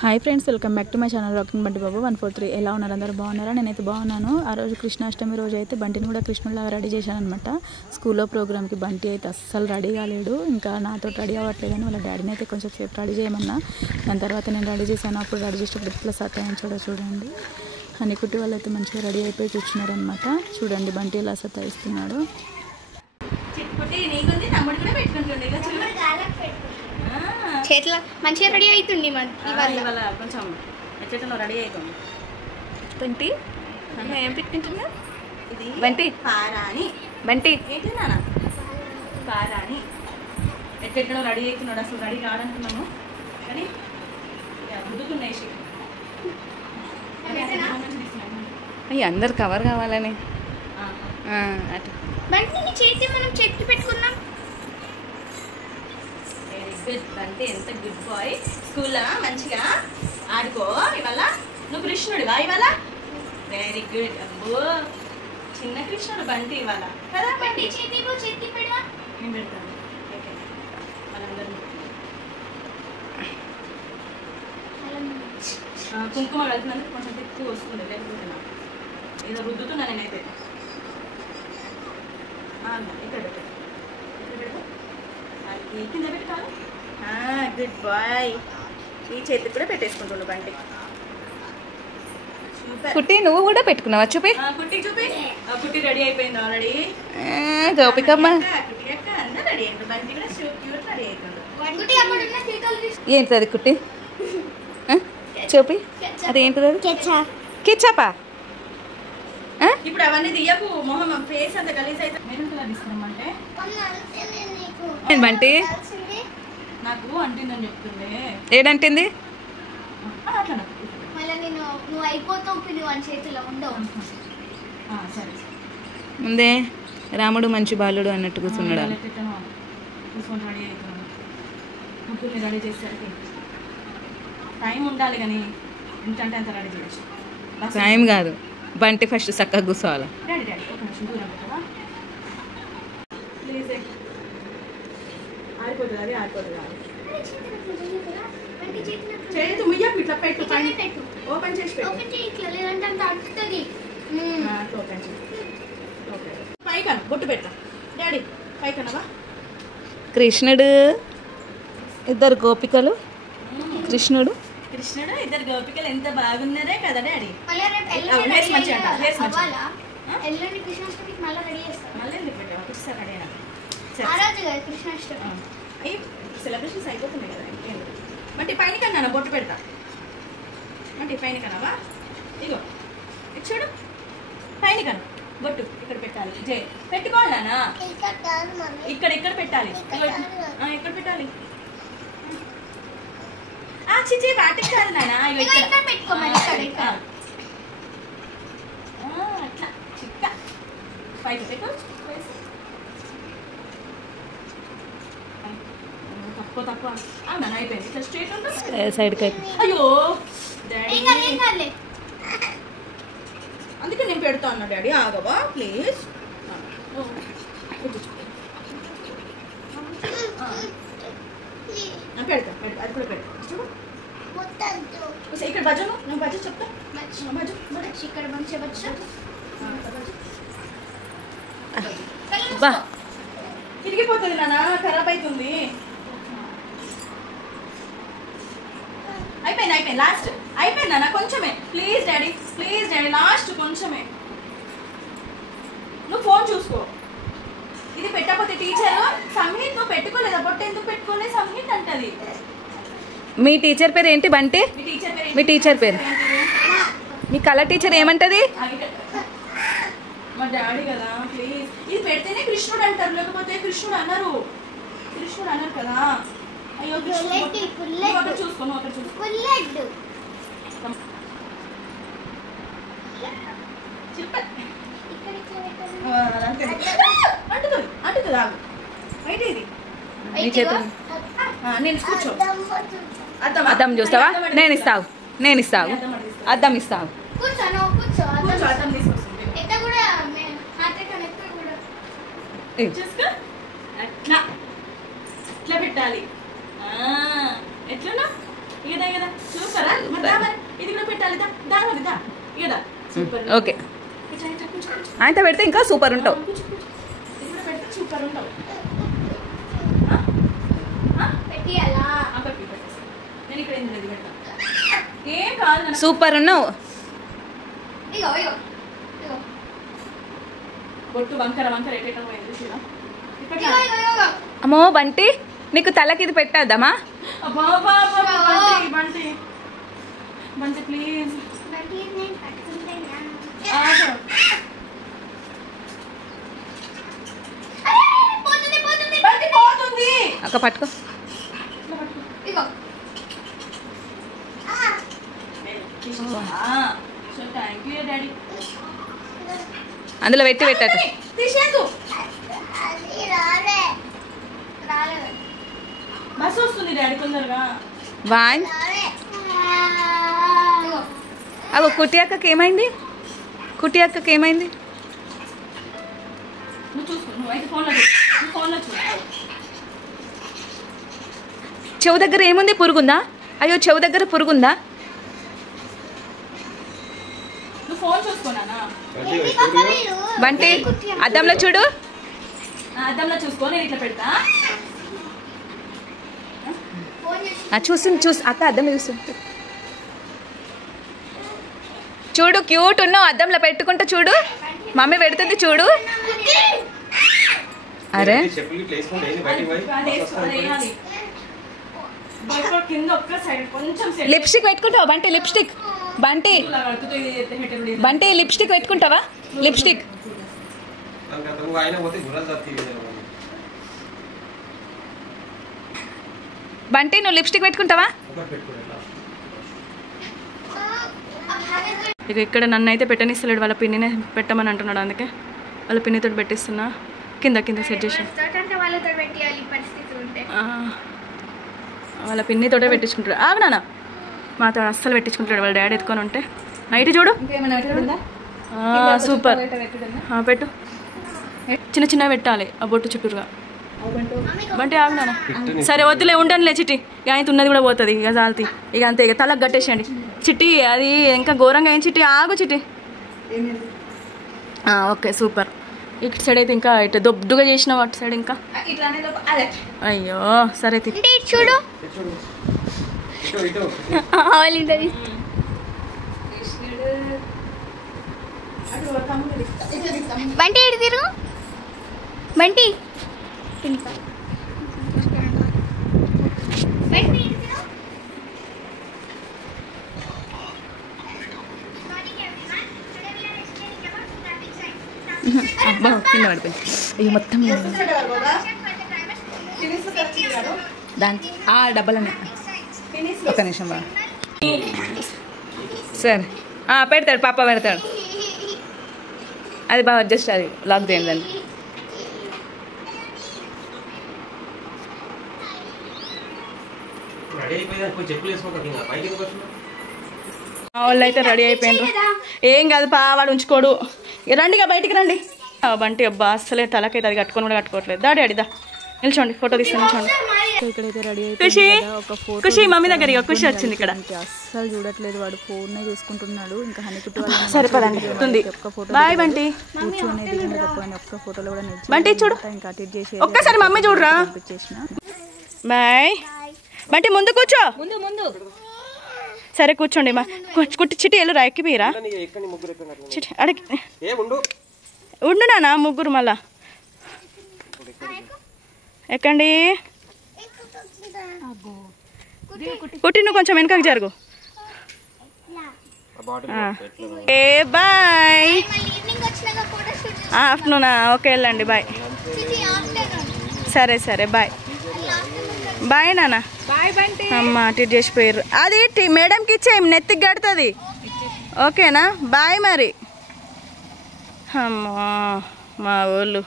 Hi friends, welcome back to my channel rocking Bunty Babu 143. ఎలా ఉన్నారు? అందరూ బాగున్నారా? నేనైతే బాగున్నాను. ఆ రోజు కృష్ణాష్టమి రోజు అయితే బంటిని కూడా కృష్ణుడిలాగా రెడీ చేశాను అనమాట. స్కూల్లో ప్రోగ్రామ్కి బంటి అయితే అస్సలు రెడీ కాలేడు. ఇంకా నాతో రెడీ అవ్వట్లేదని వాళ్ళ డాడీని అయితే కొంచెం సేపు రెడీ చేయమన్నా. దాని తర్వాత నేను రెడీ చేశాను. అప్పుడు రెడీ చేసేటప్పుడు ఇట్లా సతాయించాడో చూడండి. హనీకుట్టి వాళ్ళు అయితే మంచిగా రెడీ అయిపోయి కూర్చున్నారనమాట. చూడండి బంటి ఇలా సతాయిస్తున్నాడు. చేతిలో మంచిగా రెడీ అవుతుంది ఇవాళ కొంచెం ఎట్లా రెడీ అవుతుంది. బంటి ఏం పెట్టుకుంటున్నా? ఇది బంటి పారాని బంటి ఏంటి నాన్న? పారాని ఎట్లా రెడీ అవుతున్నాడు. అసలు రెడీ కాదనుకున్నాను కానీ ముందుకున్నాయి. అయ్యి అందరు కవర్ కావాలని అటు బంటిని చేతి మనం చెట్టు పెట్టుకుందాం. అంటే ఎంత గుడ్ బాయ్. స్కూల్లో మంచిగా ఆడుకో. ఇవాళ నువ్వు కృష్ణుడివా? ఇవాళ వెరీ గుడ్. అబ్బో చిన్న కృష్ణుడు బంటి ఇవాళ కదా. బంటి చేతిలో చెట్టు పెడదాం. నేను పెడతాను. ఓకే మనందరం కుంకుమ కలిపినందుకు కొంచెం ఎక్కువ వస్తుంది. లేకపోతే ఏదో రుద్దుతున్నా నేనైతే. ఇక్కడ పెట్టు, ఇక్కడ పెట్టు, కింద పెట్టాలి. Good boy. ఈ చేతికి కూడా పెట్టేసుకుంటుండు బంటి. కుట్టి నువ్వు కూడా పెట్టుకున్నావా? చూపి. కుట్టి చూపి. కుట్టి రెడీ అయిపోయింది ఆల్రెడీ. గోపికమ్మ కుట్టి అక్క అందరూ రెడీ అయిపోయింది. బంటి కూడా క్యూట్ రెడీ అయిపోయింది. ఏంటిది అది కుట్టి? చూపి. అదేంటిది? అది కిచ్చాపా? ఇప్పుడు అవన్నీ తీయకు. మొహం ఫేస్ అంత గలీజ్ అయితే మెరూన్ కలర్ తీసుకున్నామంటే బంటి నాకు అంటిందని చెప్తుండే. ఏడంటింది? అట్లా మళ్ళీ నువ్వు అయిపోతావు పిల్లి అని చేతిలో ఉండవు. సరే ముందే రాముడు మంచి బాలుడు అన్నట్టు కూర్చున్నాడు. తీసుకొని రెడీ అవుతున్నాను. ముగ్గురిని రెడీ చేసేసరికి టైం ఉండాలి కానీ ఎంతంటే అంత రెడీ చేయొచ్చు. టైం కాదు, బంటి ఫస్ట్ చక్కగా కూర్చోవాలి. డాడీ డాడీ ఒక నిమిషం దూరం పెట్టవా ప్లీజ్. ఆరిపోతుంది, అది ఆరిపోతుంది. చేతి ముయ్యకు, ఇట్లా పెట్టు. పెట్టు ఓపెన్ చేసి పెట్టు. ఓపెన్ చేయి. ఇట్లా లేదంటే అంత అంటుతుంది. ఓపెన్ చేయి. ఓకే పైకను బొట్టు పెడతా. డాడీ పైకనవా? కృష్ణుడు, ఇద్దరు గోపికలు. కృష్ణుడు ఇద్దరు గోపికలు ఎంత బాగున్నారే కదా డాడీ. మళ్ళీ రేపు హెయిర్స్ మంచిగా అంట. హెయిర్స్ మంచిగా ఎల్లుండి కృష్ణాష్టమికి మళ్ళీ రెడీ చేస్తాం. మళ్ళీ ఎందుకు పెట్టావు? ఒకసారి రెడీ అయినా ఆ రోజు కదా కృష్ణాష్టమి. అయ్యి సెలబ్రేషన్స్ అయిపోతున్నాయి కదా. అంటే పైన కన్నా బొట్టు పెడతా. అంటే పైన కన్నావా? ఇగో చూడు పైన కన్నా బొట్టు ఇక్కడ పెట్టాలి. జై పెట్టుకోవాలి నాన్న. ఇక్కడ ఇక్కడ పెట్టాలి. ఇక్కడ పెట్టాలి. చిచ్చి వాటికి కాదు నాన్న. ఇక్కడ పెట్టుకోమని అట్లా చిక్క పైకి పెట్టు. తక్కువ తక్కువ నాన్న అయిపోయింది. ఇట్లా స్ట్రైట్ ఉంటుంది. సైడ్కి. అయ్యో డాడీ అందుకే నేను పెడతా అన్నా. డాడీ ఆగవా ప్లీజ్. పెడతా పెడతా. అది కూడా పెడతా. చూడు ఇక్కడ బజ్జను నేను బజ్జ చెప్తా. ఇక్కడ మంచిగా బజ్జ బా తిరిగిపోతుంది నాన్న, ఖరాబ్ అవుతుంది. అయిపోయింది అయిపోయింది. లాస్ట్ అయిపోయింది నాన్న. కొంచెమే please daddy, please daddy, last కొంచెమే. నువ్వు ఫోన్ చూసుకో. ఇది పెట్టకపోతే టీచర్ సంహిత్ నువ్వు పెట్టుకోలేదా? బొట్టు ఎందుకు పెట్టుకోలేదు సంహిత్ అంటది. మీ టీచర్ పేరు ఏంటి బంటి? మీ టీచర్ పేరు, మీ కలర్ టీచర్ ఏమంటది? మా డాడీ కదా ప్లీజ్. ఇది పెడితేనే కృష్ణుడు అంటారు, లేకపోతే కృష్ణుడు అన్నారు. కృష్ణుడు అన్నారు కదా. అయ్యో అక్కడ చూసుకో, నువ్వు అక్కడ చూసుకో. అంటుతుంది అంటుతుంది. ఆగు బయట ఇది నేను కూర్చో. అద్దం చూస్తావా? నేను ఇస్తావు, నేను ఇస్తావు, అద్దం ఇస్తావు. అద్దం తీసుకొస్తుంది. అట్లా ఇట్లా పెట్టాలి. ఎట్లా ఇదా కదా చూసారా? ఇది కూడా పెట్టాలి దాని దా ఇదా సూపర్ ఓకే ఆయనతో పెడితే ఇంకా సూపర్ ఉంటావు. ఇది కూడా పెడితే సూపర్ ఉంటావు. పెట్టియాలా నేను ఇక్కడ ఏంది పెడతా ఏం కాదు సూపర్ ఉన్నావు. ఇగో ఇగో ఇగో బొట్టు వంకర వంకర ఎట్లా పోయింది చూడా. ఇగో ఇగో ఇగో అమ్మో బంటి నీకు తలకి ఇది పెట్టేద్దామా? బంటి బంటి ప్లీజ్ బంటి నేను పట్టుకుంటేనా పోతుంది పోతుంది బంటి పోతుంది. అక్క పట్టుకో. ఇగో సో థ్యాంక్ యూ డాడీ. అందులో పెట్టి పెట్టట. తీసేదు అది రాలే రాలేదు బస్ వస్తుంది డాడీ తొందరగా. వాన్ ఇగో అగో కుట్టి అక్కకి ఏమైంది? కుట్టి అక్కకి ఏమైంది? నువ్వు చూసుకో నువ్వు అయితే ఫోన్లో చూసుకో. చెవు దగ్గర ఏముంది? పురుగుందా? అయ్యో చెవు దగ్గర పురుగుందా? నువ్వు ఫోన్ చూసుకోనా బంటి అద్దంలో చూడు. అద్దంలో చూసుకో. నేను ఇట్లా పెడతా. ఫోన్ చేసి చూసి అక్క అద్దంలో చూస్తుంది చూడు. క్యూట్ ఉన్నావు అద్దంలో పెట్టుకుంటా చూడు. మమ్మీ పెడుతుంది చూడు. అరే కింద ఒక్క సైడ్ కొంచెం లిప్స్టిక్ పెట్టుకుంటావా బంటి? లిప్స్టిక్ బంటి బంటి లిప్స్టిక్ పెట్టుకుంటావా? లిప్స్టిక్ బంటి నువ్వు లిప్స్టిక్ పెట్టుకుంటావా? ఇక ఇక్కడ నన్ను అయితే పెట్టనిస్తలేడు. వాళ్ళ పిన్నినే పెట్టమని అంటున్నాడు. అందుకే వాళ్ళ పిన్నితో పెట్టిస్తున్నా. కింద కింద సెట్ చేసి అంటే వాళ్ళతో పెట్టియాలి పరిస్థితి ఉంటే వాళ్ళ పిన్నితోటే పెట్టించుకుంటాడు. ఆగనా మాతో అస్సలు పెట్టించుకుంటాడు వాళ్ళ డాడీ ఎత్తుకొని ఉంటే. నైట్ చూడు సూపర్. పెట్టు చిన్న చిన్న పెట్టాలి ఆ బొట్టు చుట్టూరుగా. బంటి ఆగనా సరే వద్దులే ఉండనులే చిట్టి. ఇక ఆయన ఉన్నది కూడా పోతుంది. ఇక చాలతి ఇక అంతే. ఇక తలకు కట్టేసేయండి చిట్టి. అది ఇంకా ఘోరంగా ఏం చిట్టి ఆగు చిట్టి. Okay super. ఇటు సైడ్ అయితే ఇంకా ఇటు దొడ్డుగా చేసినావు. అటు సైడ్ ఇంకా అయ్యో సరే చూడు బంటి ఇటు తిరుగు బంటి బంటి ఇటు తిరుగు అబ్బా కింద పడిపోయింది. ఇవి మొత్తం దాని ఆ డబ్బాలనే. ఒక్క నిమిషం బా సరే పెడతాడు పాప పెడతాడు. అది బాగా అడ్జస్ట్ అది లాక్ చేయండి దాన్ని. వాళ్ళు అయితే రెడీ అయిపోయినారు. ఏం కాదు పా వాడు ఉంచుకోడు. రండి ఇక బయటికి రండి. బంటి అబ్బా అస్సలే తలకైతే అది కట్టుకొని కూడా కట్టుకోవట్లేదు. దాడి అడిదా నిల్చోండి ఫోటో తీసుకొని నిల్చోండి. ఇక్కడైతే రెడీ అయిపోయింది. ఖుషి మమ్మీ దగ్గర ఇక ఖుషి వచ్చింది. ఇక్కడ అస్సలు చూడట్లేదు వాడు. ఫోన్ చూసుకుంటున్నాడు. ఇంకా హనీకుట్టు సరిపడండి. ఒక్క ఫోటో బాయ్ బంటి కూర్చొని దిగిపోయిన ఒక్క ఫోటోలో కూడా బంటి చూడు. ఇంకా అటెండ్ చేసి ఒక్కసారి మమ్మీ చూడరా పంపించేసిన. బాయ్ బంటి ముందు కూర్చో. ముందు సరే కూర్చోండి. మా కుట్టి చిట్టి వెళ్ళురా ఎక్కిపోయిరా చిట్టి అడిగి ఉండు నాన్న. ముగ్గురు మళ్ళా ఎక్కండి. కుట్టి నువ్వు కొంచెం వెనకకి జరుగు. ఏ బాయ్. ఆఫ్టర్నూనా ఓకే వెళ్ళండి. బాయ్ సరే సరే బాయ్ బాయ్ నాన్న. అమ్మ టీట్ చేసిపోయారు. అది మేడంకి ఇచ్చేయి నెత్తికి కడుతుంది. ఓకేనా బాయ్ మరి. అమ్మా మా ఊళ్ళు